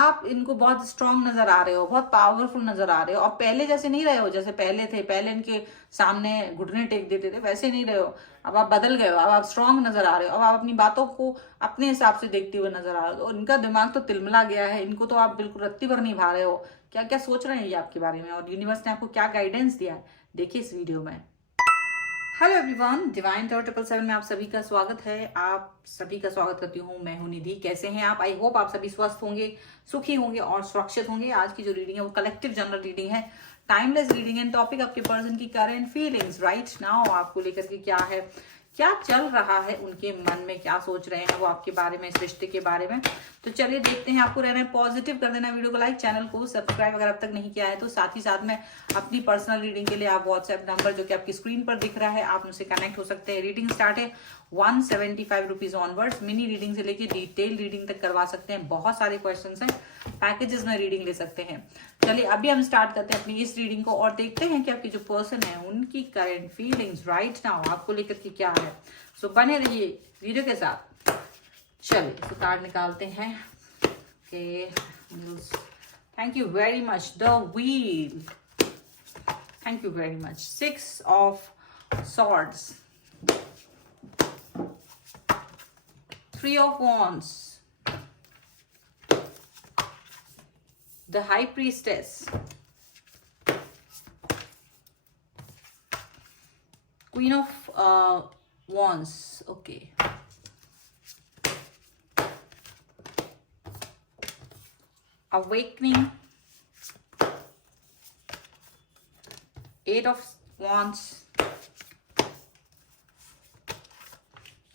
आप इनको बहुत स्ट्रांग नजर आ रहे हो, बहुत पावरफुल नजर आ रहे हो, और पहले जैसे नहीं रहे हो जैसे पहले थे। पहले इनके सामने घुटने टेक देते थे, वैसे नहीं रहे हो। अब आप बदल गए हो, अब आप स्ट्रांग नजर आ रहे हो, अब आप अपनी बातों को अपने हिसाब से देखते हुए नजर आ रहे हो। और इनका दिमाग तो तिलमिला गया है, इनको तो आप बिल्कुल रत्ती भर नहीं भा रहे हो। क्या क्या सोच रहे हैं ये आपके बारे में, और यूनिवर्स ने आपको क्या गाइडेंस दिया है, देखिए इस वीडियो में। हेलो एवरीवन, डिवाइन टॉवर 777 में आप सभी का स्वागत है। आप सभी का स्वागत करती हूँ, मैं हूँ निधि। कैसे हैं आप? आई होप आप सभी स्वस्थ होंगे, सुखी होंगे और सुरक्षित होंगे। आज की जो रीडिंग है वो कलेक्टिव जनरल रीडिंग है, टाइमलेस रीडिंग है। टॉपिक आपके पर्सन की करंट फीलिंग्स राइट नाउ आपको लेकर के क्या है, क्या चल रहा है उनके मन में, क्या सोच रहे हैं वो आपके बारे में, इस रिश्ते के बारे में। तो चलिए देखते हैं। आपको रहना है पॉजिटिव, कर देना वीडियो को लाइक, चैनल को सब्सक्राइब अगर अब तक नहीं किया है तो। साथ ही साथ में अपनी पर्सनल रीडिंग के लिए आप व्हाट्सएप नंबर जो कि आपकी स्क्रीन पर दिख रहा है, आप उनसे कनेक्ट हो सकते हैं। रीडिंग स्टार्ट है 175 रुपीज ऑनवर्ड्स। मिनी रीडिंग से लेके डिटेल रीडिंग तक करवा सकते हैं। बहुत सारे क्वेश्चन हैं, पैकेजेस में रीडिंग ले सकते हैं। चलिए अभी हम स्टार्ट करते हैं अपनी इस रीडिंग को और देखते हैं कि आपकी जो पर्सन है उनकी करंट फीलिंग्स राइट नाउ आपको लेकर के क्या है। सो बने रहिए वीडियो के साथ। चलिए तो कार्ड निकालते हैं। Thank you very much. The wheel, thank you very much. 6 of swords, 3 of wands, the high priestess, queen of wands, okay, awakening, 8 of wands,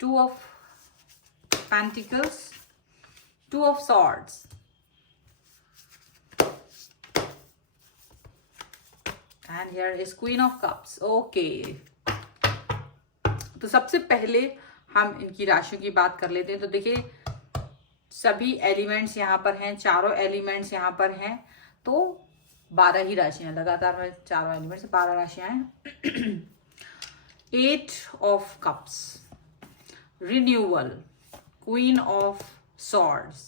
2 of pentacles, 2 of swords, and here is queen of cups. Okay, तो सबसे पहले हम इनकी राशियों की बात कर लेते हैं। तो देखिए सभी एलिमेंट्स यहाँ पर हैं, चारों एलिमेंट्स यहाँ पर हैं। तो 12 ही राशियां लगातार में, चारों एलिमेंट्स 12 राशियां हैं। 8 of cups, renewal, queen of swords.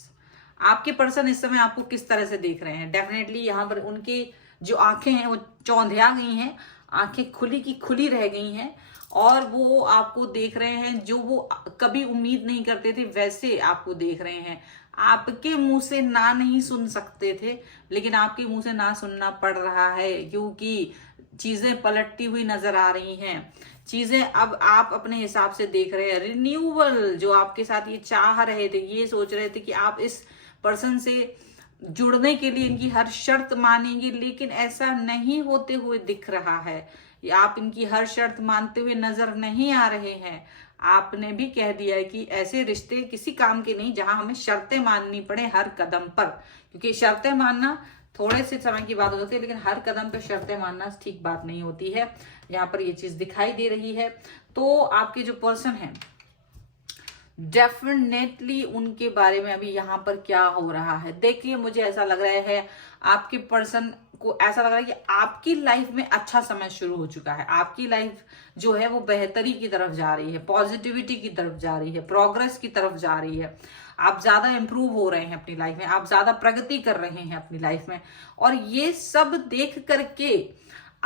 आपके पर्सन इस समय आपको किस तरह से देख रहे हैं? डेफिनेटली यहाँ पर उनकी जो आंखें हैं वो चौंधिया गई हैं, आंखें खुली की खुली रह गई हैं, और वो आपको देख रहे हैं जो वो कभी उम्मीद नहीं करते थे वैसे आपको देख रहे हैं। आपके मुंह से ना नहीं सुन सकते थे, लेकिन आपके मुंह से ना सुनना पड़ रहा है, क्योंकि चीजें पलटती हुई नजर आ रही हैं। चीजें अब आप अपने हिसाब से देख रहे हैं। रिन्यूअल जो आपके साथ ये चाह रहे थे, ये सोच रहे थे कि आप इस पर्सन से जुड़ने के लिए इनकी हर शर्त मानेंगे, लेकिन ऐसा नहीं होते हुए दिख रहा है। आप इनकी हर शर्त मानते हुए नजर नहीं आ रहे हैं। आपने भी कह दिया है कि ऐसे रिश्ते किसी काम के नहीं जहां हमें शर्तें माननी पड़े हर कदम पर, क्योंकि शर्तें मानना थोड़े से समय की बात हो सकती है, लेकिन हर कदम पे शर्तें मानना ठीक बात नहीं होती है। यहाँ पर ये चीज दिखाई दे रही है। तो आपके जो पर्सन है डेफिनेटली उनके बारे में अभी यहाँ पर क्या हो रहा है, देखिए मुझे ऐसा लग रहा है आपके पर्सन को ऐसा लग रहा है कि आपकी लाइफ में अच्छा समय शुरू हो चुका है। आपकी लाइफ जो है वो बेहतरी की तरफ जा रही है, पॉजिटिविटी की तरफ जा रही है, प्रोग्रेस की तरफ जा रही है। आप ज्यादा इंप्रूव हो रहे हैं अपनी लाइफ में, आप ज्यादा प्रगति कर रहे हैं अपनी लाइफ में। और ये सब देख करके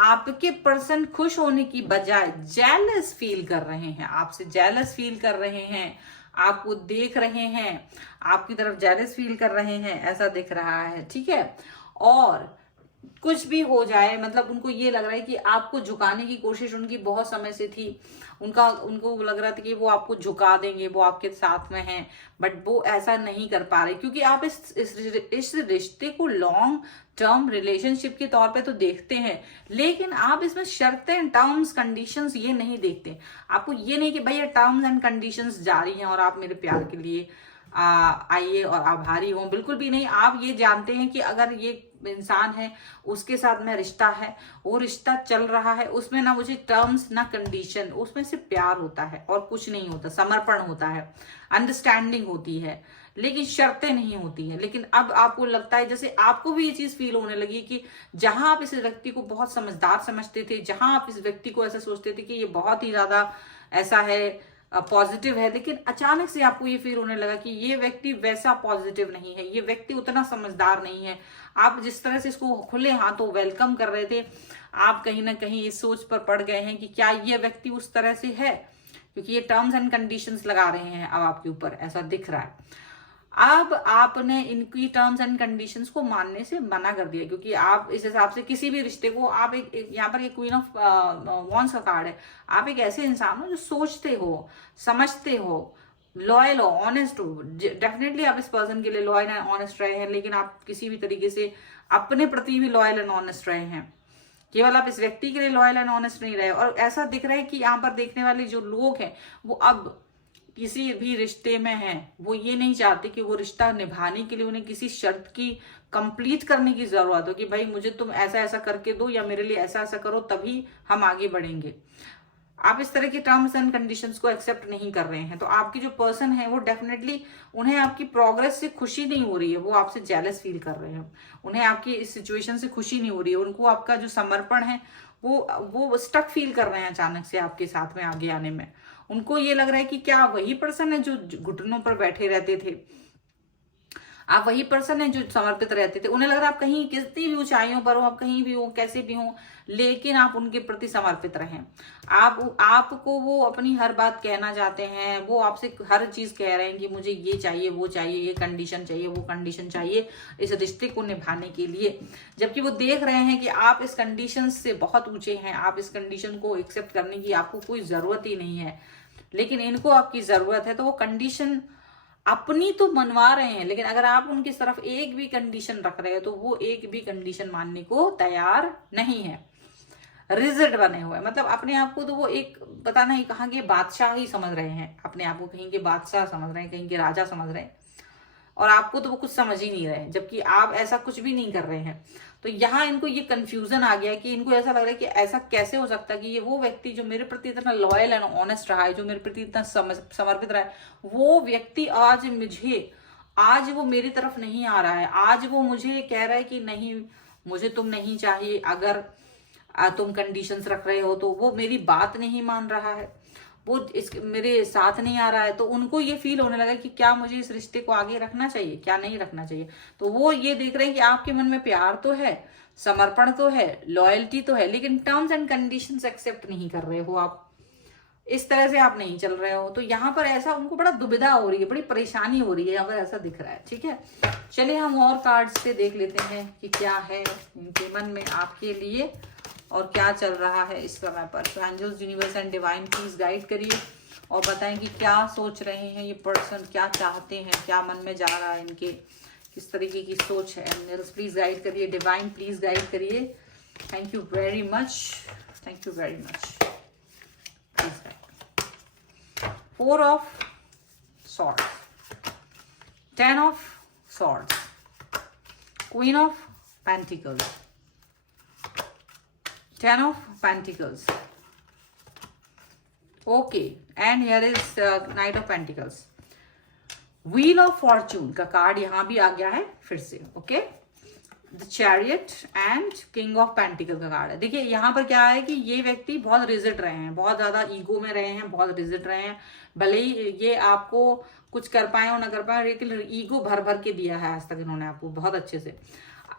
आपके पर्सन खुश होने की बजाय जेलस फील कर रहे हैं, आपसे जेलस फील कर रहे हैं, आपको देख रहे हैं, आपकी तरफ जेलस फील कर रहे हैं, ऐसा दिख रहा है। ठीक है, और कुछ भी हो जाए, मतलब उनको ये लग रहा है कि आपको झुकाने की कोशिश उनकी बहुत समय से थी। उनको लग रहा था कि वो आपको झुका देंगे, वो आपके साथ में हैं, बट वो ऐसा नहीं कर पा रहे, क्योंकि आप इस रिश्ते को लॉन्ग टर्म रिलेशनशिप के तौर पे तो देखते हैं, लेकिन आप इसमें शर्तें, टर्म्स, कंडीशंस ये नहीं देखते। आपको ये नहीं कि भाई ये टर्म्स एंड कंडीशंस जारी हैं और आप मेरे प्यार के लिए आइए और आभारी हो, बिल्कुल भी नहीं। आप ये जानते हैं कि अगर ये इंसान है, उसके साथ में रिश्ता है, वो रिश्ता चल रहा है, उसमें ना मुझे टर्म्स ना कंडीशन, उसमें सिर्फ प्यार होता है और कुछ नहीं होता, समर्पण होता है, अंडरस्टैंडिंग होती है, लेकिन शर्तें नहीं होती हैं। लेकिन अब आपको लगता है जैसे आपको भी ये चीज फील होने लगी कि जहां आप इस व्यक्ति को बहुत समझदार समझते थे, जहां आप इस व्यक्ति को ऐसा सोचते थे कि ये बहुत ही ज्यादा ऐसा है, पॉजिटिव है, लेकिन अचानक से आपको ये फील होने लगा कि ये व्यक्ति वैसा पॉजिटिव नहीं है, ये व्यक्ति उतना समझदार नहीं है। आप जिस तरह से इसको खुले हाथों वेलकम कर रहे थे, आप कहीं ना कहीं इस सोच पर पड़ गए हैं कि क्या ये व्यक्ति उस तरह से है, क्योंकि ये टर्म्स एंड कंडीशंस लगा रहे हैं अब आपके ऊपर, ऐसा दिख रहा है। अब आपने इनकी टर्म्स एंड कंडीशंस को मानने से मना कर दिया, क्योंकि आप इस हिसाब से किसी भी रिश्ते को आप यहाँ पर एक क्वीन ऑफ वॉन्ड्स का कार्ड है। आप एक ऐसे इंसान हो जो सोचते हो, समझते हो, लॉयल हो, ऑनेस्ट हो। डेफिनेटली आप इस पर्सन के लिए लॉयल एंड ऑनेस्ट रहे हैं, लेकिन आप किसी भी तरीके से अपने प्रति भी लॉयल एंड ऑनेस्ट रहे हैं। केवल आप इस व्यक्ति के लिए लॉयल एंड ऑनेस्ट नहीं रहे। और ऐसा दिख रहा है कि यहाँ पर देखने वाले जो लोग हैं वो अब किसी भी रिश्ते में हैं, वो ये नहीं चाहते कि वो रिश्ता निभाने के लिए उन्हें किसी शर्त की कंप्लीट करने की जरूरत हो कि भाई मुझे तुम ऐसा ऐसा करके दो या मेरे लिए ऐसा ऐसा करो तभी हम आगे बढ़ेंगे। आप इस तरह के टर्म्स एंड कंडीशंस को एक्सेप्ट नहीं कर रहे हैं। तो आपकी जो पर्सन है वो डेफिनेटली, उन्हें आपकी प्रोग्रेस से खुशी नहीं हो रही है, वो आपसे जेलस फील कर रहे हैं। उन्हें आपकी इस सिचुएशन से खुशी नहीं हो रही है, उनको आपका जो समर्पण है वो स्टक फील कर रहे हैं अचानक से आपके साथ में आगे आने में। उनको ये लग रहा है कि क्या वही पर्सन है जो घुटनों पर बैठे रहते थे, आप वही पर्सन है जो समर्पित रहते थे। उन्हें लग रहा है आप कहीं कितनी भी ऊंचाइयों पर हो, आप कहीं भी हो, कैसे भी हो, लेकिन आप उनके प्रति समर्पित रहें। आपको वो अपनी हर बात कहना चाहते हैं, वो आपसे हर चीज कह रहे हैं कि मुझे ये चाहिए, वो चाहिए, ये कंडीशन चाहिए, वो कंडीशन चाहिए इस रिश्ते को निभाने के लिए। जबकि वो देख रहे हैं कि आप इस कंडीशन से बहुत ऊंचे हैं, आप इस कंडीशन को एक्सेप्ट करने की आपको कोई जरूरत ही नहीं है, लेकिन इनको आपकी जरूरत है। तो वो कंडीशन अपनी तो मनवा रहे हैं, लेकिन अगर आप उनकी तरफ एक भी कंडीशन रख रहे हैं तो वो एक भी कंडीशन मानने को तैयार नहीं है, रिजिड बने हुए। मतलब अपने आप को तो वो एक पता नहीं कहाँ के बादशाह ही समझ रहे हैं, अपने आप को कहीं के बादशाह समझ रहे हैं, कहीं के राजा समझ रहे हैं, और आपको तो वो कुछ समझ ही नहीं रहे, जबकि आप ऐसा कुछ भी नहीं कर रहे हैं। तो यहाँ इनको ये कंफ्यूजन आ गया कि इनको ऐसा लग रहा है कि ऐसा कैसे हो सकता है कि ये वो व्यक्ति जो मेरे प्रति इतना लॉयल एंड ऑनेस्ट रहा है, जो मेरे प्रति इतना समर्पित रहा है, वो व्यक्ति आज वो मेरी तरफ नहीं आ रहा है। आज वो मुझे कह रहा है कि नहीं, मुझे तुम नहीं चाहिए, अगर तुम कंडीशंस रख रहे हो तो वो मेरी बात नहीं मान रहा है, वो मेरे साथ नहीं आ रहा है। तो उनको ये फील होने लगा कि क्या मुझे इस रिश्ते को आगे रखना चाहिए, क्या नहीं रखना चाहिए। तो वो ये देख रहे हैं कि आपके मन में प्यार तो है, समर्पण तो है, लॉयल्टी तो है, लेकिन टर्म्स एंड कंडीशंस एक्सेप्ट नहीं कर रहे हो, आप इस तरह से आप नहीं चल रहे हो। तो यहाँ पर ऐसा उनको बड़ा दुविधा हो रही है, बड़ी परेशानी हो रही है, यहाँ पर ऐसा दिख रहा है। ठीक है, चलिए हम और कार्ड्स से देख लेते हैं कि क्या है इनके मन में आपके लिए और क्या चल रहा है इस समय पर। तो angels, universe and divine please guide करिए और बताएं कि क्या सोच रहे हैं ये पर्सन, क्या चाहते हैं, क्या मन में जा रहा है इनके, किस तरीके की सोच है। एंजल्स प्लीज गाइड करिए, डिवाइन प्लीज गाइड करिए। Thank you very much, thank you very much. Please guide. 4 of Swords, 10 of Swords, Queen of Pentacles, 10 of Pentacles. Okay, and here is Knight of Pentacles. Wheel of Fortune का card यहाँ भी आ गया है फिर से। Okay, the chariot and king of pentacle का card है। देखिए यहाँ पर क्या है कि ये व्यक्ति बहुत रिजिड रहे हैं, बहुत ज्यादा ईगो में रहे हैं, बहुत रिजिड रहे हैं। भले ही ये आपको कुछ कर पाए और ना कर पाए, लेकिन ईगो भर भर के दिया है आज तक इन्होंने आपको बहुत अच्छे से।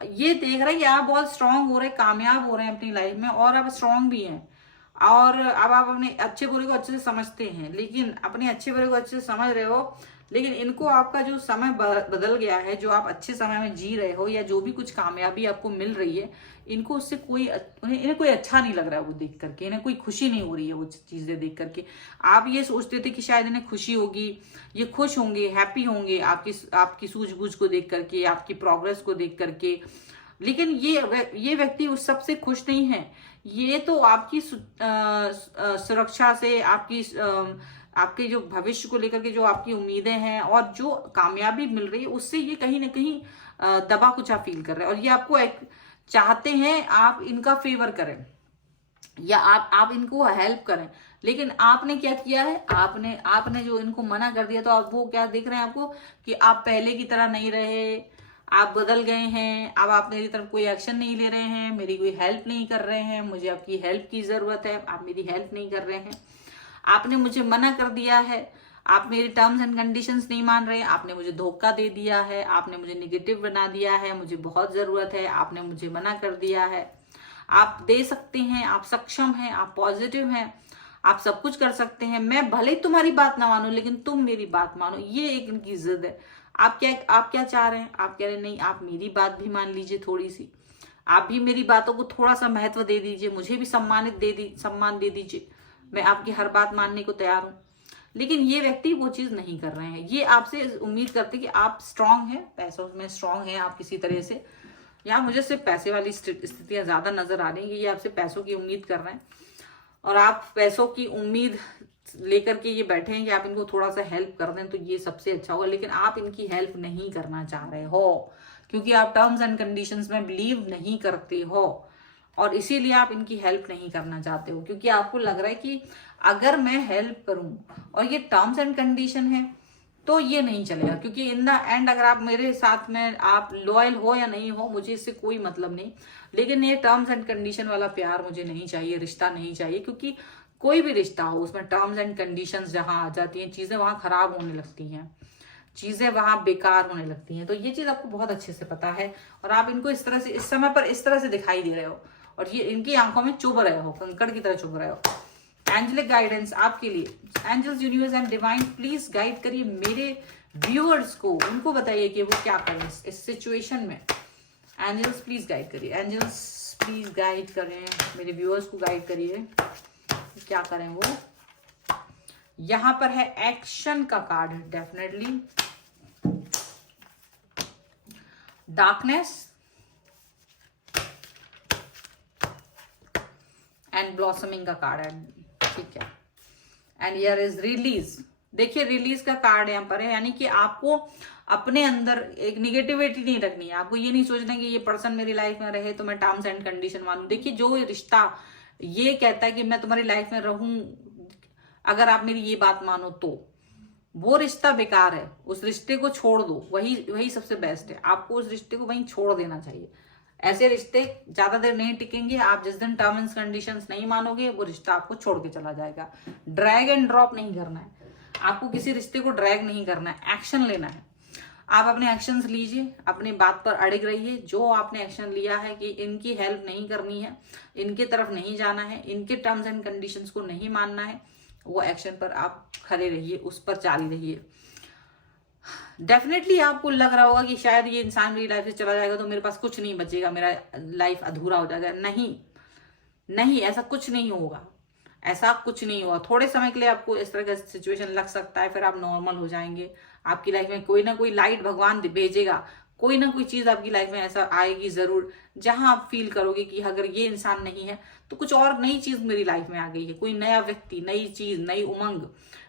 ये देख रहे हैं कि आप बहुत स्ट्रांग हो रहे हैं, कामयाब हो रहे हैं अपनी लाइफ में, और आप स्ट्रांग भी हैं, और अब आप अपने अच्छे बुरे को अच्छे से समझते हैं। लेकिन अपने अच्छे बुरे को अच्छे से समझ रहे हो, लेकिन इनको आपका जो समय बदल गया है, जो आप अच्छे समय में जी रहे हो या जो भी कुछ कामयाबी आपको मिल रही है, इनको उससे इन्हें कोई अच्छा नहीं लग रहा है वो देख करके, इन्हें कोई खुशी नहीं हो रही है वो चीजें देख करके। आप ये सोचते थे कि शायद इन्हें खुशी होगी, ये खुश होंगे, हैप्पी होंगे आपकी सूझबूझ को देख करके, आपकी प्रोग्रेस को देख करके, लेकिन ये व्यक्ति उस सबसे खुश नहीं है। ये तो आपकी सुरक्षा से, आपके जो भविष्य को लेकर के जो आपकी उम्मीदें हैं और जो कामयाबी मिल रही है, उससे ये कहीं ना कहीं दबा कुचा फील कर रहे हैं, और ये आपको चाहते हैं आप इनका फेवर करें या आप इनको हेल्प करें। लेकिन आपने क्या किया है, आपने जो इनको मना कर दिया, तो आप वो क्या देख रहे हैं आपको कि आप पहले की तरह नहीं रहे, आप बदल गए हैं, अब आप मेरी तरफ कोई एक्शन नहीं ले रहे हैं, मेरी कोई हेल्प नहीं कर रहे हैं, मुझे आपकी हेल्प की जरूरत है, आप मेरी हेल्प नहीं कर रहे हैं। आपने मुझे मना कर दिया है, आप मेरे टर्म्स एंड कंडीशंस नहीं मान रहे हैं, आपने मुझे धोखा दे दिया है, आपने मुझे निगेटिव बना दिया है, मुझे बहुत जरूरत है, आपने मुझे मना कर दिया है। आप दे सकते हैं, आप सक्षम हैं, आप पॉजिटिव हैं, आप सब कुछ कर सकते हैं, मैं भले ही तुम्हारी बात ना मानूं लेकिन तुम मेरी बात मानो, ये एक इनकी जिद है। आप क्या चाह रहे हैं? आप कह रहे हैं नहीं, आप मेरी बात भी मान लीजिए थोड़ी सी, आप भी मेरी बातों को थोड़ा सा महत्व दे दीजिए, मुझे भी सम्मान दे दीजिए, मैं आपकी हर बात मानने को तैयार हूं। लेकिन ये व्यक्ति वो चीज नहीं कर रहे हैं। ये आपसे उम्मीद करते कि आप स्ट्रांग हैं, पैसों में स्ट्रांग हैं आप किसी तरह से। यहाँ मुझे सिर्फ पैसे वाली स्थितियां ज्यादा नजर आ रही हैं कि ये आपसे पैसों की उम्मीद कर रहे हैं और आप पैसों की उम्मीद लेकर के ये बैठे हैं कि आप इनको थोड़ा सा हेल्प कर दें तो ये सबसे अच्छा होगा। लेकिन आप इनकी हेल्प नहीं करना चाह रहे हो क्योंकि आप टर्म्स एंड कंडीशंस में बिलीव नहीं करते हो और इसीलिए आप इनकी हेल्प नहीं करना चाहते हो, क्योंकि आपको लग रहा है कि अगर मैं हेल्प करूं और ये टर्म्स एंड कंडीशन है तो ये नहीं चलेगा, क्योंकि इन द एंड अगर आप मेरे साथ में आप लॉयल हो या नहीं हो मुझे इससे कोई मतलब नहीं, लेकिन ये टर्म्स एंड कंडीशन वाला प्यार मुझे नहीं चाहिए, रिश्ता नहीं चाहिए। क्योंकि कोई भी रिश्ता हो उसमें टर्म्स एंड कंडीशंस जहां आ जाती हैं, चीजें वहां खराब होने लगती हैं, चीजें वहां बेकार होने लगती हैं। तो ये चीज आपको बहुत अच्छे से पता है और आप इनको इस तरह से, इस समय पर इस तरह से दिखाई दे रहे हो और ये इनकी आंखों में चुभ रहे हो, कंकड़ की तरह चुभ रहे हो। एंजेलिक गाइडेंस आपके लिए, angels, universe and divine please guide करिए मेरे व्यूअर्स को, उनको बताइए कि वो क्या करें इस सिचुएशन में। एंजल्स प्लीज गाइड करिए, एंजल्स प्लीज गाइड करें मेरे व्यूअर्स को, गाइड करिए क्या करें वो। यहां पर है एक्शन का card, definitely darkness and blossoming का कार्ड है, ठीक है। एंड हियर इज रिलीज, देखिए रिलीज का कार्ड यहाँ पर है, यानी कि आपको अपने अंदर एक निगेटिविटी नहीं रखनी है, आपको ये नहीं सोचना कि ये पर्सन मेरी लाइफ में रहे तो मैं टर्म्स एंड कंडीशन मानूं। देखिए जो रिश्ता ये कहता है कि मैं तुम्हारी लाइफ में रहूं अगर आप मेरी ये बात मानो तो वो रिश्ता बेकार है, उस रिश्ते को छोड़ दो, वही सबसे बेस्ट है। आपको उस रिश्ते को वहीं छोड़ देना चाहिए। ऐसे रिश्ते ज्यादा देर नहीं टिकेंगे, आप जिस दिन टर्म एंड कंडीशंस नहीं मानोगे वो रिश्ता आपको छोड़ के चला जाएगा। ड्रैग एंड ड्रॉप नहीं करना है, आपको किसी रिश्ते को ड्रैग नहीं करना है, एक्शन लेना है। आप अपने एक्शंस लीजिए, अपनी बात पर अड़िग रहिए। जो आपने एक्शन लिया है कि इनकी हेल्प नहीं करनी है, इनके तरफ नहीं जाना है, इनके टर्म्स एंड कंडीशंस को नहीं मानना है, वो एक्शन पर आप खड़े रहिए, उस पर जारी रहिए। डेफिनेटली आपको लग रहा होगा कि शायद ये इंसान मेरी लाइफ से चला जाएगा तो मेरे पास कुछ नहीं बचेगा, मेरा लाइफ अधूरा हो जाएगा। नहीं, ऐसा कुछ नहीं होगा, ऐसा कुछ नहीं होगा। थोड़े समय के लिए आपको इस तरह का सिचुएशन लग सकता है, फिर आप नॉर्मल हो जाएंगे। आपकी लाइफ में कोई ना कोई लाइट भगवान भेजेगा, कोई ना कोई चीज आपकी लाइफ में ऐसा आएगी जरूर जहां आप फील करोगे कि अगर ये इंसान नहीं है तो कुछ और नई चीज मेरी लाइफ में आ गई है, कोई नया व्यक्ति, नई चीज, नई उमंग,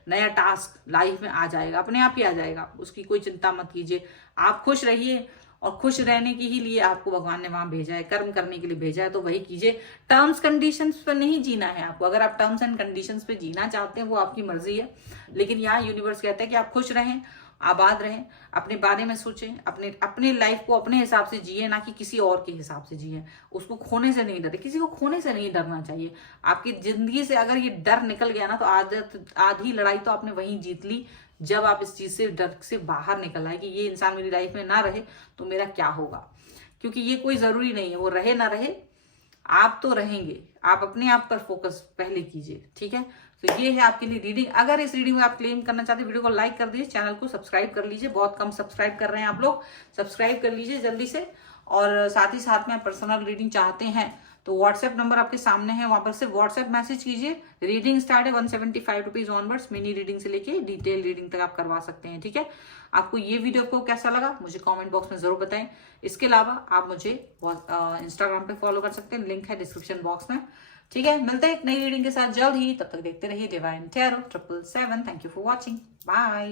नया टास्क लाइफ में आ जाएगा, अपने आप ही आ जाएगा। उसकी कोई चिंता मत कीजिए, आप खुश रहिए और खुश रहने के ही लिए आपको भगवान ने वहां भेजा है, कर्म करने के लिए भेजा है, तो वही कीजिए। टर्म्स कंडीशंस पर नहीं जीना है आपको। अगर आप टर्म्स एंड कंडीशंस पे जीना चाहते हैं वो आपकी मर्जी है, लेकिन यहाँ यूनिवर्स कहता है कि आप खुश रहें, आबाद रहें, अपने बारे में सोचें, अपने लाइफ को अपने हिसाब से जिए, ना कि किसी और के हिसाब से जिए। उसको खोने से नहीं डरे, किसी को खोने से नहीं डरना चाहिए। आपकी जिंदगी से अगर ये डर निकल गया ना तो आधी लड़ाई तो आपने वहीं जीत ली, जब आप इस चीज से, डर से बाहर निकल आए कि ये इंसान मेरी लाइफ में ना रहे तो मेरा क्या होगा। क्योंकि ये कोई जरूरी नहीं है, वो रहे ना रहे, आप तो रहेंगे। आप अपने आप पर फोकस पहले कीजिए, ठीक है। तो ये है आपके लिए रीडिंग। अगर इस रीडिंग में आप क्लेम करना चाहते हैं, वीडियो को लाइक कर दीजिए, चैनल को सब्सक्राइब कर लीजिए। बहुत कम सब्सक्राइब कर रहे हैं आप लोग, सब्सक्राइब कर लीजिए जल्दी से। और साथ ही साथ में पर्सनल रीडिंग चाहते हैं तो व्हाट्सएप नंबर आपके सामने है, वहां पर से व्हाट्सएप मैसेज कीजिए। रीडिंग स्टार्ट है 175 रुपीज ऑनवर्ड्स, मिनी रीडिंग से लेके डिटेल रीडिंग तक आप करवा सकते हैं, ठीक है। आपको ये वीडियो को कैसा लगा मुझे कमेंट बॉक्स में जरूर बताएं। इसके अलावा आप मुझे इंस्टाग्राम पे फॉलो कर सकते हैं, लिंक है डिस्क्रिप्शन बॉक्स में, ठीक है। मिलते हैं एक नई रीडिंग के साथ जल्द ही, तब तक देखते रहिए divine tarot 777। Thank you for watching, bye.